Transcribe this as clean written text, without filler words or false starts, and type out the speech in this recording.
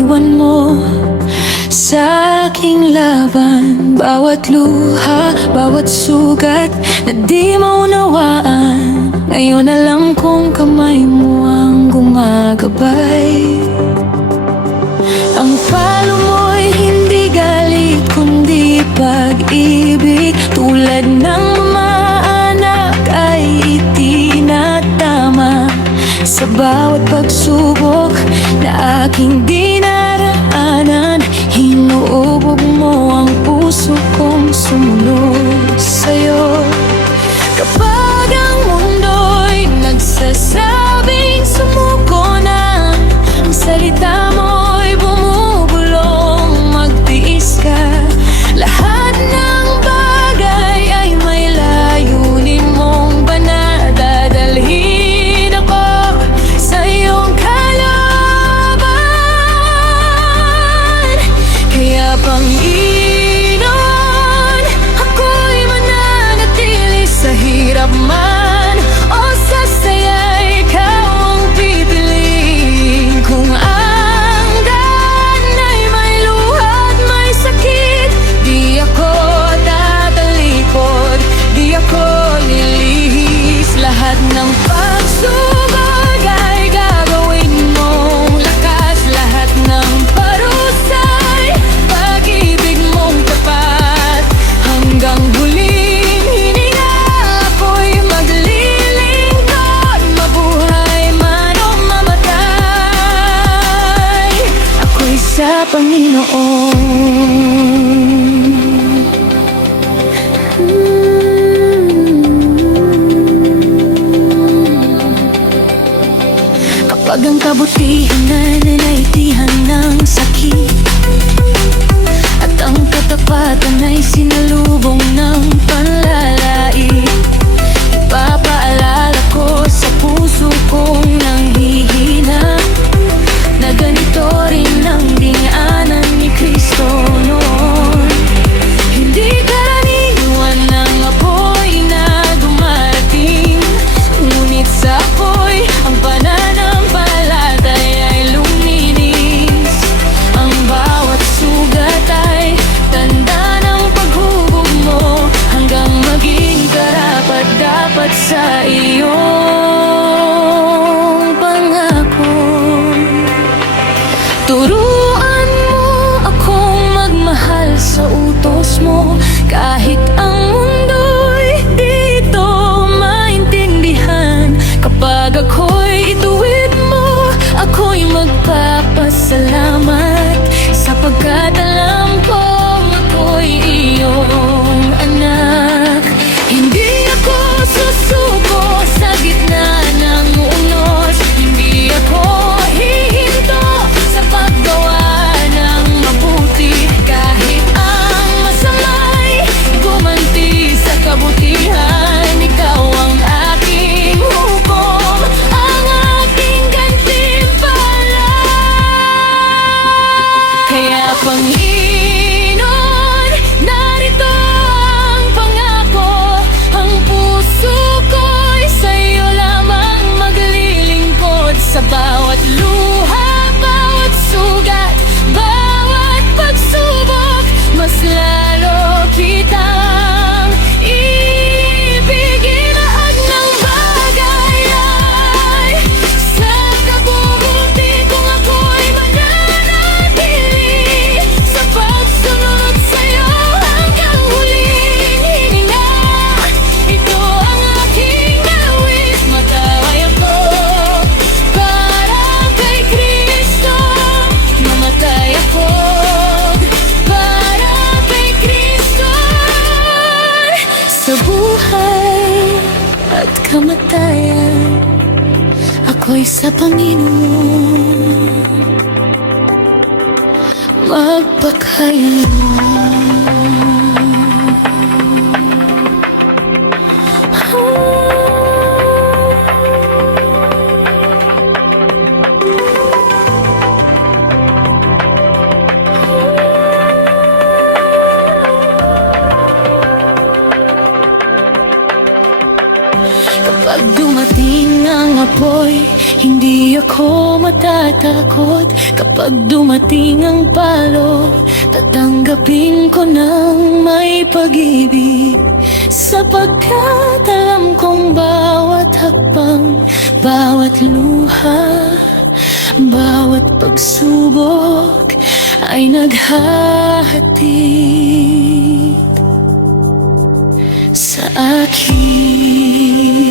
iniwan mo sa aking laban. Bawat luha, bawat sugat na di maunawaan, ngayon alam kong kamay mo ang gumagabay. Ang palo mo'y hindi galit kundi pag-ibig, tulad ng mamaanak ay itinatama. Sa bawat pagsubok na aking dinaraanan, hinuubog mo ang puso kong sumunod sa'yo. Kapag ang mundo'y nagsasabing sumuko na, ang salita mo'y bumubulong, magtiis ka. Lahat ng bagay ay may layunin mong banal, dadalhin ako sa iyong kalaban. Kaya Panginoon, ako'y mananatili sa hirap man o sa saya, ikaw ang pipiliin. Kung ang daan ay may luha at may sakit, di ako tatalikod, di ako lilihis. Lahat ng pagsubok ay gagawin mong lakas, lahat ng parusay, pag-ibig mong tapat. Hanggang huling hininga, ako'y maglilingkod, mabuhay man o mamatay, ako'y sa Panginoon. Kapag ang kabutihan ay nanaitihan ng sakit, at ang katapatan ay sinalubong ng panlalait, ipapaalala ko sa puso kong nanghihina na ganito rin ang dinaanan ni Kristo noon. Hindi karaniwan ng apoy na dumarating, ngunit sa apoy ang pananampalataya ay luminis. Ang bawat sugat ay tanda ng paghubog mo, hanggang maging karapat-dapat sa iyong pangako. Turuan mo akong magmahal sa utos mo, kahit ang mundo'y dito maintindihan. Kapag ako'y ituwid mo, ako'y magpapasalamat, sapagkat alam kong ako'y iyong anak. Hindi ako susuko sa gitna ng unos, hindi ako hihinto sa paggawa ng mabuti. Kahit ang masama'y gumanti sa kabutihan, ikaw ang aking hukom, ang aking gantimpala. Kaya Panginoon, narito ang pangako, ang puso ko'y sa'yo lamang maglilingkod. Sa bawat luha, bawat sugat, bawat pagsubok, mas lalo kitang ibigin. Lahat ng bagay ay sa kabubuti kung ako'y mananatili sa pagsunod sa'yo hanggang huling hininga. Ito ang aking nawis, mataway ako para kay Kristo, mamatay ako para kay Kristo. Sa buhay at kamatayan, ako'y sa Panginoon Kapag dumating ang apoy, hindi ako matatakot. Kapag Pag dumating ang palo, tatanggapin ko ng may pag-ibig, sapagkat alam kong bawat hakbang, bawat luha, bawat pagsubok ay naghahatid sa akin.